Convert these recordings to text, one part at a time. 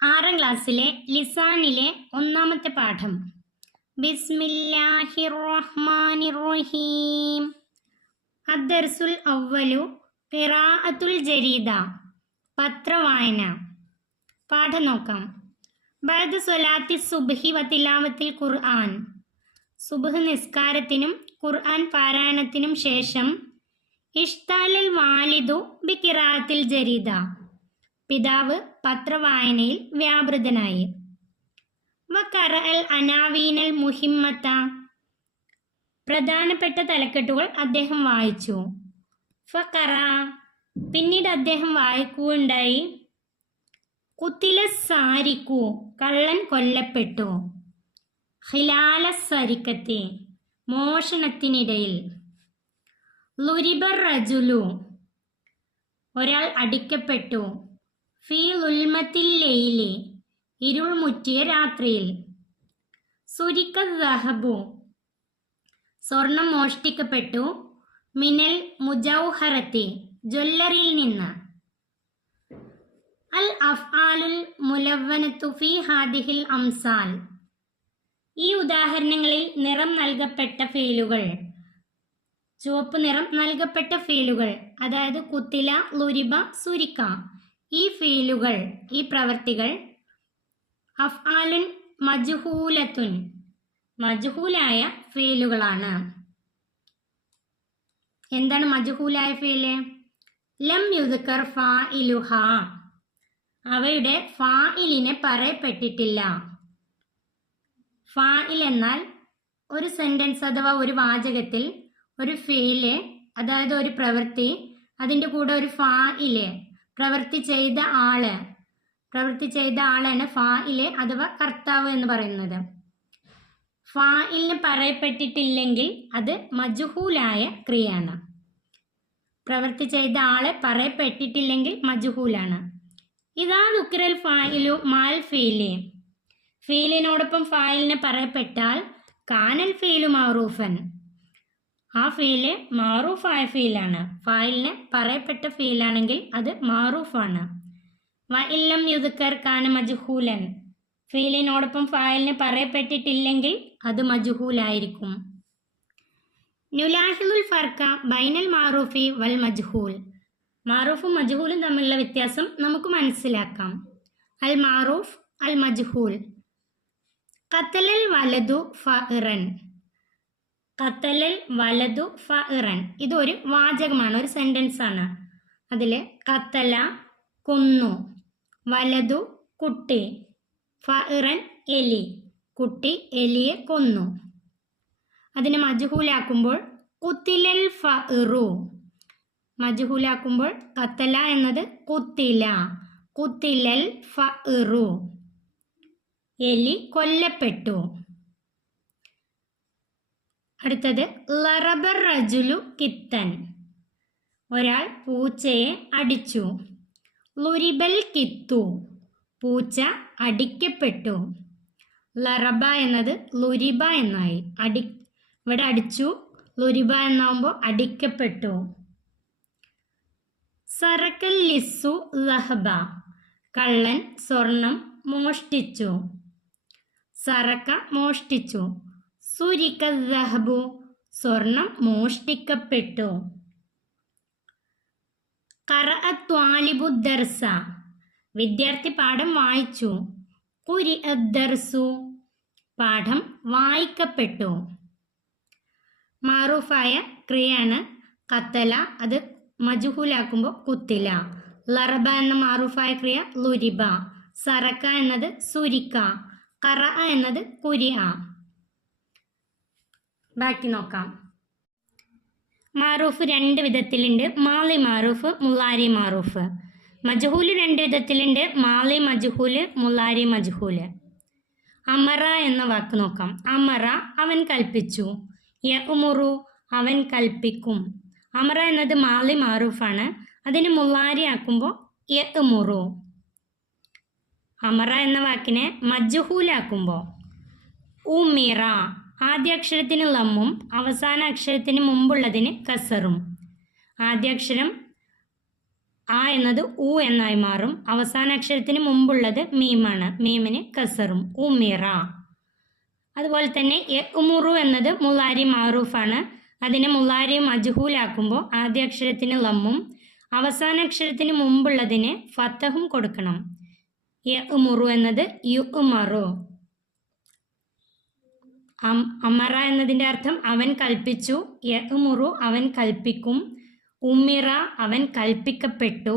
6ാം ക്ലാസ്സിലെ ലിസാനിലെ ഒന്നാമത്തെ പാഠം. ബിസ്മില്ലാഹിർ റഹ്മാനിർ റഹീം. അദ്ദർസുൽ അവ്വലു ഖിറാഅത്തുൽ ജരീദ, പത്രവായന. പാഠം നോക്കാം. ബഅദ സ്വലാത്തി സുബ്ഹി വ തിലാവത്തിൽ ഖുർആൻ. സുബ്ഹ് നിസ്കാരത്തിനും ഖുർആൻ പാരായണത്തിനും ശേഷം ഇഷ്താലൽ വാലിദു ബി ഖിറാഅത്തിൽ ജരീദ, പിതാവ് പത്രവായനയിൽ വ്യാപൃതനായി. വഖറഅൽ അനാവീനൽ മുഹിമ്മത്ത, പ്രധാനപ്പെട്ട തലക്കെട്ടുകൾ അദ്ദേഹം വായിച്ചു. ഫഖറ, പിന്നീട് അദ്ദേഹം വായിക്കുകയുണ്ടായി. ഖുതില സാരിഖു, കള്ളൻ കൊല്ലപ്പെട്ടു. ഖിലാല സരിക്കത്തി, മോഷണത്തിനിടയിൽ. ലുരിബർ റജുലു, ഒരാൾ അടിക്കപ്പെട്ടു. ഫീ ളുൽമത്തിൽ ലൈലി, ഇരുൾ മുറ്റിയ രാത്രിയിൽ. സുരിക ദഹബു, സ്വർണം മോഷ്ടിക്കപ്പെട്ടു. മിനൽ മുജൗഹറത്തി, ജ്വല്ലറിയിൽ നിന്ന്. അൽ അഫ്ആലുൽ മുലവ്വനത്തു ഫീ ഹാദിഹിൽ അംസാൽ, ഈ ഉദാഹരണങ്ങളിൽ നിറം നൽകപ്പെട്ട ഫീലുകൾ, ചുവപ്പ് നിറം നൽകപ്പെട്ട ഫീലുകൾ, അതായത് കുത്തില, ലുരിബ, സുരിക്ക, ഈ ഫീലുകൾ, ഈ പ്രവർത്തികൾ അഫ്ആലുൻ മജ്ഹൂലത്തുൻ, മജ്ഹൂലായ ഫീലുകളാണ്. എന്താണ് മജ്ഹൂലായ ഫീല്? ലം യുദ്കർ ഫാഇലുഹ, അവയുടെ ഫാഇലിനെ പറയപ്പെട്ടിട്ടില്ല. ഫാഇൽ എന്നാൽ ഒരു സെന്റൻസ് അഥവാ ഒരു വാചകത്തിൽ ഒരു ഫീല്, അതായത് ഒരു പ്രവൃത്തി, അതിൻ്റെ കൂടെ ഒരു ഫാഇല്, പ്രവൃത്തി ചെയ്ത ആളാണ് ഫാഇല് അഥവാ കർത്താവ് എന്ന് പറയുന്നത്. ഫാഇലിന് പറയപ്പെട്ടിട്ടില്ലെങ്കിൽ അത് മജ്ഹൂലായ ക്രിയയാണ്. പ്രവൃത്തി ചെയ്ത ആളെ പറയപ്പെട്ടിട്ടില്ലെങ്കിൽ മജ്ഹൂലാണ്. ഇതാ ദുക്റൽ ഫാഇലു മാൽ ഫീല്, ഫീലിനോടൊപ്പം ഫായിലിനെ പറയപ്പെട്ടാൽ കാനൽ ഫീലു മഅറൂഫൻ, ആ ഫീല് മാറൂഫായ ഫീലാണ്. ഫായിലിനെ പറയപ്പെട്ട ഫീലാണെങ്കിൽ അത് മാറൂഫാണ്. വ ഇല്ലം യുദ്കർ കാന മജ്ഹൂലൻ, ഫീലിനോടൊപ്പം ഫായിലിനെ പറയപ്പെട്ടിട്ടില്ലെങ്കിൽ അത് മജ്ഹൂലായിരിക്കും. നുലാഹിദുൽ ഫർഖ ബൈനൽ മാറൂഫി വൽ മജ്ഹൂൽ, മാറൂഫും മജ്ഹൂലും തമ്മിലുള്ള വ്യത്യാസം നമുക്ക് മനസ്സിലാക്കാം. അൽ മാറൂഫ്, അൽ മജ്ഹൂൽ. ഖതലൽ വലദു ഫഇറൻ, ഖതലൽ വലദു ഫഇറൻ, ഇതൊരു വാചകമാണ്, ഒരു സെന്റൻസ് ആണ്. അതിൽ ഖതല കൊന്നു, വലദു കുട്ടി, ഫഇറൻ എലി, കുട്ടി എലിയെ കൊന്നു. അതിനെ മജ്ഹൂലാക്കുമ്പോൾ ഖുതിലൽ ഫഇറു, മജ്ഹൂലാക്കുമ്പോൾ ഖതല എന്നത് ഖുതില, ഖുതിലൽ ഫഇറു, എലി കൊല്ലപ്പെട്ടു. അടുത്തത് ലറബർ റജുലു കിത്തൻ, ഒരാൾ പൂച്ചയെ അടിച്ചു. ലുരിബൽ കിത്തു, പൂച്ച അടിക്കപ്പെട്ടു. ലറബ എന്നത് ലുരിബ എന്നായി. ഇവിടെ അടിച്ചു, ലുരിബ എന്നാവുമ്പോൾ അടിക്കപ്പെട്ടു. സറക്കൽ ലിസ്സു ലഹബ, കള്ളൻ സ്വർണം മോഷ്ടിച്ചു. സറക്ക മോഷ്ടിച്ചു. സുരിക ദഹബു, സ്വർണം മോഷ്ടിക്കപ്പെട്ടു. ഖറഅ ത്വാലിബു ദർസ, വിദ്യാർത്ഥി പാഠം വായിച്ചു. ഖുരിഅ ദർസു, പാഠം വായിക്കപ്പെട്ടു. മാറൂഫായ ക്രിയയാണ് ഖതല, അത് മജ്ഹൂലാക്കുമ്പോൾ ഖുതില. ലറബ എന്ന മാറൂഫായ ക്രിയ ലുരിബ. സറക്ക എന്നത് സുരിക്ക. ഖറഅ എന്നത് ഖുരിഅ. ബാക്കി നോക്കാം. മാറൂഫ് രണ്ട് വിധത്തിലുണ്ട്, മാളി മാറൂഫ്, മുലാരി മാറൂഫ്. മജ്ഹൂല് രണ്ട് വിധത്തിലുണ്ട്, മാളി മജ്ഹൂല്, മുലാരി മജ്ഹൂല്. അമറ എന്ന വാക്ക് നോക്കാം. അമറ അവൻ കൽപ്പിച്ചു. യഉമുറു അവൻ കൽപ്പിക്കും. അമറ എന്നത് മാളി മാറൂഫാണ്, അതിന് മുലാരി ആക്കുമ്പോൾ യഉമുറു. അമറ എന്ന വാക്കിനെ മജ്ഹൂലാക്കുമ്പോൾ ഉമിറ, ആദ്യ അക്ഷരത്തിന് ലമ്മും അവസാന അക്ഷരത്തിന് മുമ്പുള്ളതിന് കസറും. ആദ്യ അക്ഷരം ആ എന്നത് ഉ എന്നായി മാറും. അവസാന അക്ഷരത്തിന് മുമ്പുള്ളത് മീമാണ്. മീമിന് കസറും. ഉമിറ. അതുപോലെ തന്നെ യഉമുറു എന്നത് മുലാരി മാറൂഫാണ്. അതിനെ മുലാരി മജ്ഹൂലാക്കുമ്പോൾ ആദ്യ അക്ഷരത്തിന് ലമ്മും അവസാന അക്ഷരത്തിന് മുമ്പുള്ളതിന് ഫത്തഹും കൊടുക്കണം. യഉമുറു എന്നത് യുഉമറു. അമറ എന്നതിൻ്റെ അർത്ഥം അവൻ കൽപ്പിച്ചു. യഉമുറു അവൻ കൽപ്പിക്കും. ഉമിറ അവൻ കൽപ്പിക്കപ്പെട്ടു.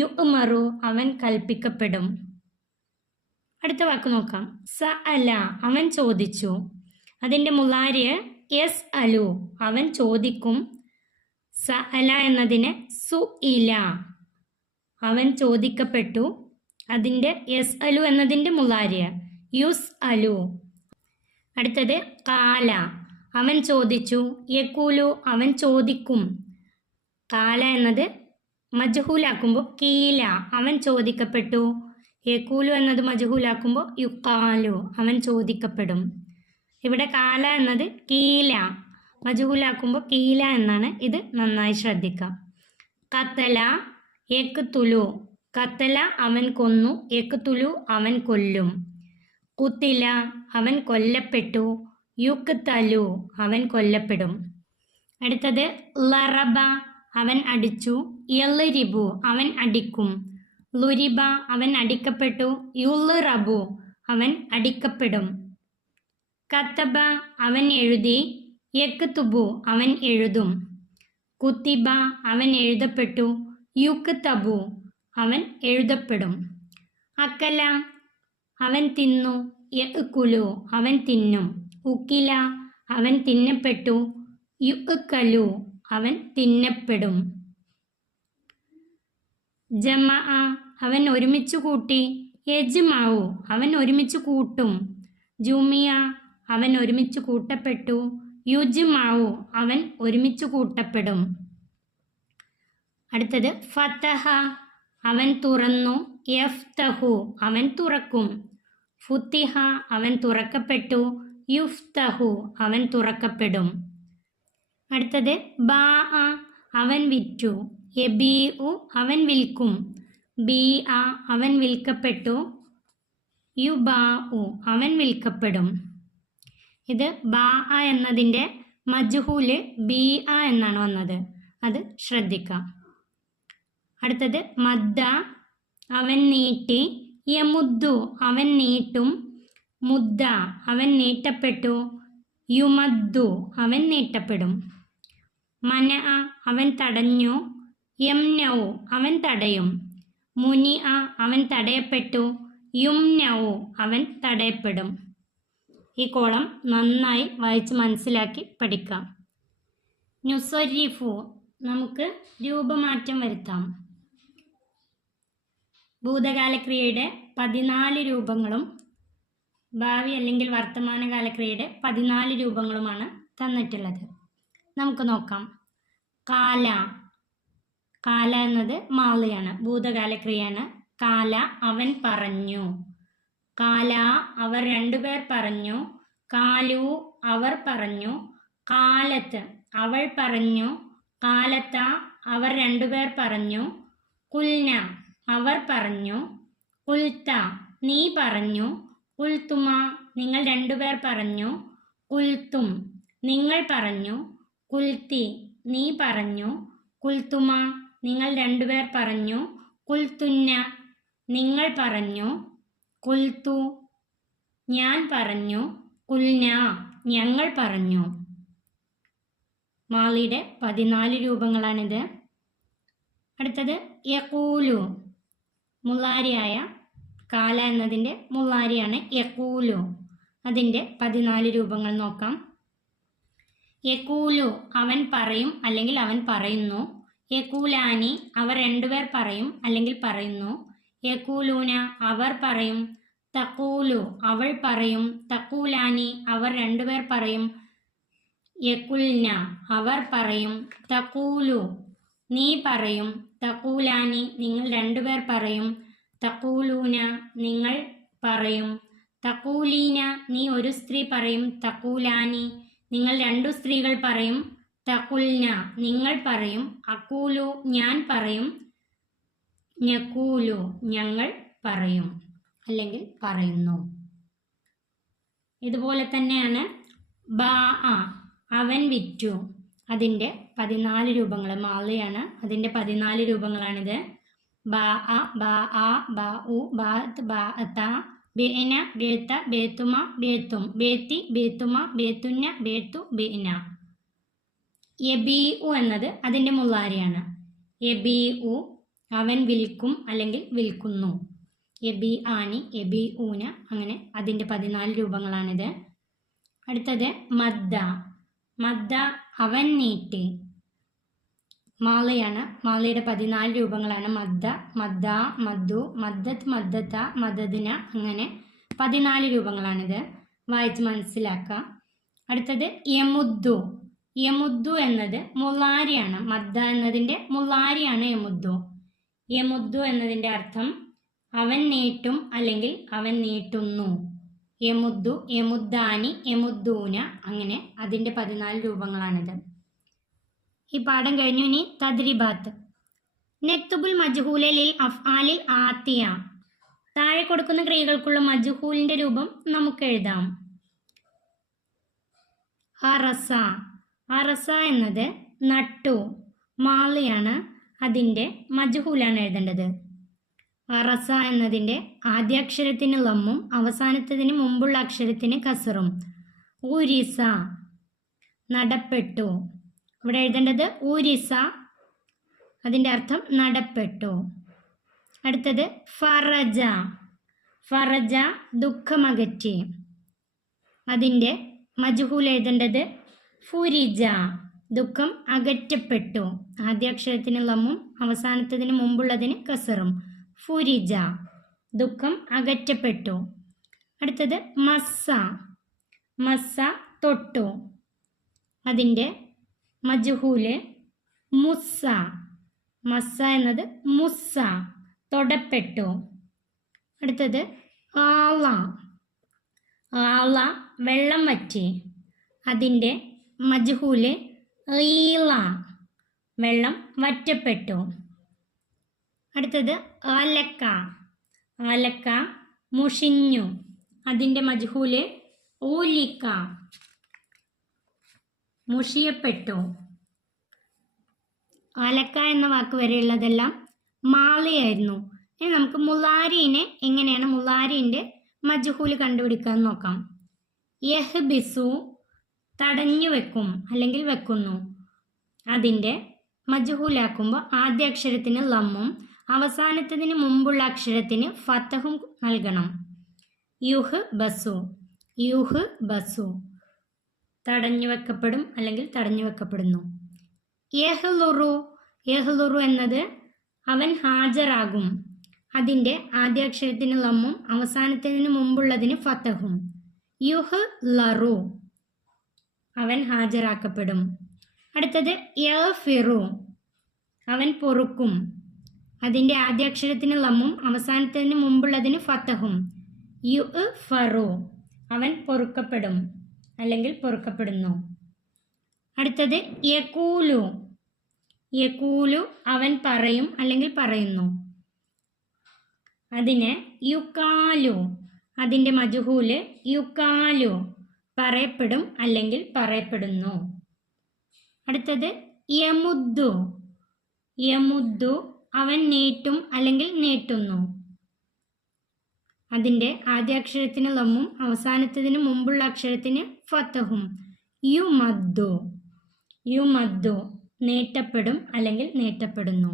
യുഉമറു അവൻ കൽപ്പിക്കപ്പെടും. അടുത്ത വാക്ക് നോക്കാം. സഅല അവൻ ചോദിച്ചു. അതിൻ്റെ മുലാരി യസ് അലു അവൻ ചോദിക്കും. സഅല എന്നതിന് സുഇല അവൻ ചോദിക്കപ്പെട്ടു. അതിൻ്റെ യസ് അലു എന്നതിൻ്റെ മുലാരി യുസ് അലു. അടുത്തത് കാല അവൻ ചോദിച്ചു. യക്കൂലു അവൻ ചോദിക്കും. കാല എന്നത് മജ്ഹൂലാക്കുമ്പോൾ കീല അവൻ ചോദിക്കപ്പെട്ടു. യക്കൂലു എന്നത് മജ്ഹൂലാക്കുമ്പോൾ യുക്കാലു അവൻ ചോദിക്കപ്പെടും. ഇവിടെ കാല എന്നത് കീല മജ്ഹൂലാക്കുമ്പോൾ കീല എന്നാണ്. ഇത് നന്നായി ശ്രദ്ധിക്കാം. കത്തല യക്തുലു കത്തല അവൻ കൊന്നു. യക്തുലു അവൻ കൊല്ലും. കുത്തില അവൻ കൊല്ലപ്പെട്ടു. യുക്തലു അവൻ കൊല്ലപ്പെടും. അടുത്തത് ലറബ അവൻ അടിച്ചു. യൽരിബു അവൻ അടിക്കും. ലുരിബ അവൻ അടിക്കപ്പെട്ടു. യുൽറബു അവൻ അടിക്കപ്പെടും. കത്തബ അവൻ എഴുതി. യക്തുബു അവൻ എഴുതും. കുത്തിബ അവൻ എഴുതപ്പെട്ടു. യുക്തബു അവൻ എഴുതപ്പെടും. അക്കല അവൻ തിന്നു. യഅ്കുലു അവൻ തിന്നും. ഉക്കില അവൻ തിന്നപ്പെട്ടു. യുഅ്കലു അവൻ തിന്നപ്പെടും. ജമഅ അവൻ ഒരുമിച്ച് കൂട്ടി. യജ്മഉ അവൻ ഒരുമിച്ച് കൂട്ടും. ജുമിയ അവൻ ഒരുമിച്ച് കൂട്ടപ്പെട്ടു. യുജ്മഉ അവൻ ഒരുമിച്ച് കൂട്ടപ്പെടും. അടുത്തത് ഫതഹ അവൻ തുറന്നു. യഫ്തഹു അവൻ തുറക്കും. ഫുത്തിഹ അവൻ തുറക്കപ്പെട്ടു. യുഫ്തഹു അവൻ തുറക്കപ്പെടും. അടുത്തത് ബാഅ അവൻ വിറ്റു. യബീഉ അവൻ വിൽക്കും. ബീഅ അവൻ വിൽക്കപ്പെട്ടു. യുബാഉ അവൻ വിൽക്കപ്പെടും. ഇത് ബാഅ എന്നതിൻ്റെ മജ്ഹൂല് ബീഅ എന്നാണ് വന്നത്. അത് ശ്രദ്ധിക്കാം. അടുത്തത് മദ്ദ അവൻ നീട്ടി. യമുദ്ദു അവൻ നീട്ടും. മുദ്ദ അവൻ നീട്ടപ്പെട്ടു. യുമദ്ദു അവൻ നീട്ടപ്പെടും. മനഅ അവൻ തടഞ്ഞു. യംനഉ അവൻ തടയും. മുനിഅ അവൻ തടയപ്പെട്ടു. യുംനഉ അവൻ തടയപ്പെടും. ഈ കോളം നന്നായി വായിച്ച് മനസ്സിലാക്കി പഠിക്കാം. നുസരിഫു നമുക്ക് രൂപമാറ്റം വരുത്താം. ഭൂതകാല ക്രിയയുടെ 14 രൂപങ്ങളും ഭാവി അല്ലെങ്കിൽ വർത്തമാനകാല ക്രിയയുടെ 14 രൂപങ്ങളുമാണ് തന്നിട്ടുള്ളത്. നമുക്ക് നോക്കാം. കാല കാല എന്നത് മാളിയാണ്. ഭൂതകാല ക്രിയയാണ്. കാല അവൻ പറഞ്ഞു. കാല അവർ രണ്ടുപേർ പറഞ്ഞു. കാലു അവർ പറഞ്ഞു. കാലത്ത് അവൾ പറഞ്ഞു. കാലത്ത അവർ രണ്ടുപേർ പറഞ്ഞു. കുൽന അവർ പറഞ്ഞു. കുൽത്ത നീ പറഞ്ഞു. കുൽത്തുമ നിങ്ങൾ രണ്ടുപേർ പറഞ്ഞു. കുൽത്തും നിങ്ങൾ പറഞ്ഞു. കുൽത്തി നീ പറഞ്ഞു. കുൽത്തുമ നിങ്ങൾ രണ്ടുപേർ പറഞ്ഞു. കുൽത്തുന്ന നിങ്ങൾ പറഞ്ഞു. കുൽത്തു ഞാൻ പറഞ്ഞു. കുൽന ഞങ്ങൾ പറഞ്ഞു. മാളിയുടെ 14 രൂപങ്ങളാണിത്. അടുത്തത് യഖൂലു മുളാരിയായ കാല എന്നതിൻ്റെ മുളാരിയാണ് യഖൂലു. അതിൻ്റെ 14 രൂപങ്ങൾ നോക്കാം. യഖൂലു അവൻ പറയും അല്ലെങ്കിൽ അവൻ പറയുന്നു. യഖൂലാനി അവർ രണ്ടുപേർ പറയും അല്ലെങ്കിൽ പറയുന്നു. യഖൂലൂന അവർ പറയും. തഖൂലു അവൾ പറയും. തഖൂലാനി അവർ രണ്ടുപേർ പറയും. യഖുൽന അവർ പറയും. തഖൂലു നീ പറയും. തഖൂലാനി നിങ്ങൾ രണ്ടുപേർ പറയും. തഖൂലൂന നിങ്ങൾ പറയും. തഖൂലീന നീ ഒരു സ്ത്രീ പറയും. തഖൂലാനി നിങ്ങൾ രണ്ടു സ്ത്രീകൾ പറയും. തഖുൽന നിങ്ങൾ പറയും. അഖൂലു ഞാൻ പറയും. നഖൂലു ഞങ്ങൾ പറയും അല്ലെങ്കിൽ പറയുന്നു. ഇതുപോലെ തന്നെയാണ് ബാ അവൻ വിറ്റു. അതിൻ്റെ 14 രൂപങ്ങൾ മാളിയാണ്. അതിൻ്റെ 14 രൂപങ്ങളാണിത്. ബാ ബാ ഉ ബാത്ത് ബാത്ത ബേന ബേത്ത ബേത്തുമ ബേത്തും ബേത്തി ബേത്തുമ ബേത്തുന്ന ബേത്തു ബേന. യബീ ഉ എന്നത് അതിൻ്റെ മുള്ളാരിയാണ്. യബീ ഉ അവൻ വിൽക്കും അല്ലെങ്കിൽ വിൽക്കുന്നു. യബി ആനി യബി ഊന അങ്ങനെ അതിൻ്റെ 14 രൂപങ്ങളാണിത്. അടുത്തത് മദ്ദ. മദ്ദ അവൻ നീട്ടി. മാളയാണ്. മാളയുടെ 14 രൂപങ്ങളാണ് മദ്ദ, മദ്ദ, മദ്ദു, മദ്ദത്ത്, മദ്ദത്ത, മദദിന അങ്ങനെ 14 രൂപങ്ങളാണിത്. വായിച്ച് മനസ്സിലാക്കുക. അടുത്തത് യമുദ്ദു. യമുദ്ദു എന്നത് മുള്ളാരിയാണ്. മദ്ദ എന്നതിൻ്റെ മുള്ളാരിയാണ് യമുദ്ദു. യമുദ്ദു എന്നതിൻ്റെ അർത്ഥം അവൻ നീട്ടും അല്ലെങ്കിൽ അവൻ നീട്ടുന്നു. യമുദ്ദു, യമുദ്ദാനി, യമുദ്ദൂന അങ്ങനെ അതിൻ്റെ 14 രൂപങ്ങളാണിത്. ഈ പാഠം കഴിഞ്ഞു. ഇനി തദ്രിബാത്ത്. നക്തുബുൽ മജ്ഹൂല ലിൽ അഫ്ആലിൽ ആത്തിയ. താഴെ കൊടുക്കുന്ന ക്രിയകൾക്കുള്ള മജ്ഹൂലിൻ്റെ രൂപം നമുക്ക് എഴുതാം. അറസ. അറസ എന്നത് നട്ടു. മാളിയാണ്. അതിൻ്റെ മജ്ഹൂലാണ് എഴുതേണ്ടത്. അറസ എന്നതിൻ്റെ ആദ്യാക്ഷരത്തിന് ലമ്മും അവസാനത്തതിന് മുമ്പുള്ള അക്ഷരത്തിന് കസറും. ഊരിസ നടപ്പെട്ടു. ഇവിടെ എഴുതേണ്ടത് ഊരിസ. അതിൻ്റെ അർത്ഥം നടപ്പെട്ടു. അടുത്തത് ഫറജ. ഫറജ ദുഃഖമകറ്റി. അതിൻ്റെ മജ്ഹൂൽ എഴുതേണ്ടത് ഫുരിജ. ദുഃഖം അകറ്റപ്പെട്ടു. ആദ്യാക്ഷരത്തിന് ലമ്മും അവസാനത്തതിന് മുമ്പുള്ളതിന് കസറും. ഫുരിജ ദുഃഖം അകറ്റപ്പെട്ടു. അടുത്തത് മസ്സ. മസ്സ തൊട്ടു. അതിൻ്റെ മജ്ഹൂല് മുസ്സ. മസ്സ എന്നത് മുസ്സ തൊടപ്പെട്ടു. അടുത്തത് ആള. ആള വെള്ളം വറ്റി. അതിൻ്റെ മജ്ഹൂല് ഈള വെള്ളം വറ്റപ്പെട്ടു. അടുത്തത് ആലക്ക. ആലക്ക മുഷിഞ്ഞു. അതിൻ്റെ മജ്ഹൂല് ഊലിക്ക മുഷിയപ്പെട്ടു. ആലക്ക എന്ന വാക്ക് വരെയുള്ളതെല്ലാം മാളിയായിരുന്നു. ഇനി നമുക്ക് മുള്ളാരിനെ എങ്ങനെയാണ് മുള്ളാരിൻ്റെ മജ്ഹൂല് കണ്ടുപിടിക്കാൻ നോക്കാം. യഹ്ബിസു തടഞ്ഞു വെക്കും അല്ലെങ്കിൽ വെക്കുന്നു. അതിൻ്റെ മജ്ഹൂലാക്കുമ്പോൾ ആദ്യ അക്ഷരത്തിന് ലമ്മും അവസാനത്തതിന് മുമ്പുള്ള അക്ഷരത്തിന് ഫതഹും നൽകണം. യുഹ് ബസു. യുഹ് ബസു തടഞ്ഞു വെക്കപ്പെടും അല്ലെങ്കിൽ തടഞ്ഞു വെക്കപ്പെടുന്നു. യഹ്ലുറു. യഹ്ലുറു എന്നത് അവൻ ഹാജരാകും. അതിൻ്റെ ആദ്യ അക്ഷരത്തിന് ലമ്മും അവസാനത്തതിന് മുമ്പുള്ളതിന് ഫതഹും. യുഹ് ലറു അവൻ ഹാജരാക്കപ്പെടും. അടുത്തത് യഗ്ഫിറു അവൻ പൊറുക്കും. അതിൻ്റെ ആദ്യ അക്ഷരത്തിന് ലമ്മും അവസാനത്തതിന് മുമ്പുള്ളതിന് ഫതഹും. യുഗ്ഫറു അവൻ പൊറുക്കപ്പെടും അല്ലെങ്കിൽ പൊറുക്കപ്പെടുന്നു. അടുത്തത് യഖൂലു. യഖൂലു അവൻ പറയും അല്ലെങ്കിൽ പറയുന്നു. അതിന് യുക്കാലു. അതിൻ്റെ മജ്ഹൂല് യുക്കാലു പറയപ്പെടും അല്ലെങ്കിൽ പറയപ്പെടുന്നു. അടുത്തത് യമുദ്ദു. യമുദ്ദു അവൻ നീട്ടും അല്ലെങ്കിൽ നീട്ടുന്നു. അതിൻ്റെ ആദ്യ അക്ഷരത്തിന് ലമ്മും അവസാനത്തതിന് മുമ്പുള്ള അക്ഷരത്തിന് ഫതഹും. യുമദ്ദു. യുമദ്ദു നീട്ടപ്പെടും അല്ലെങ്കിൽ നീട്ടപ്പെടുന്നു.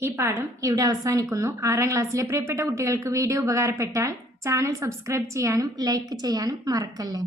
ഈ പാഠം ഇവിടെ അവസാനിക്കുന്നു. 6ാം ക്ലാസ്സിലെ പ്രിയപ്പെട്ട കുട്ടികൾക്ക് വീഡിയോ ഉപകാരപ്പെട്ടാൽ ചാനൽ സബ്സ്ക്രൈബ് ചെയ്യാനും ലൈക്ക് ചെയ്യാനും മറക്കല്ലേ.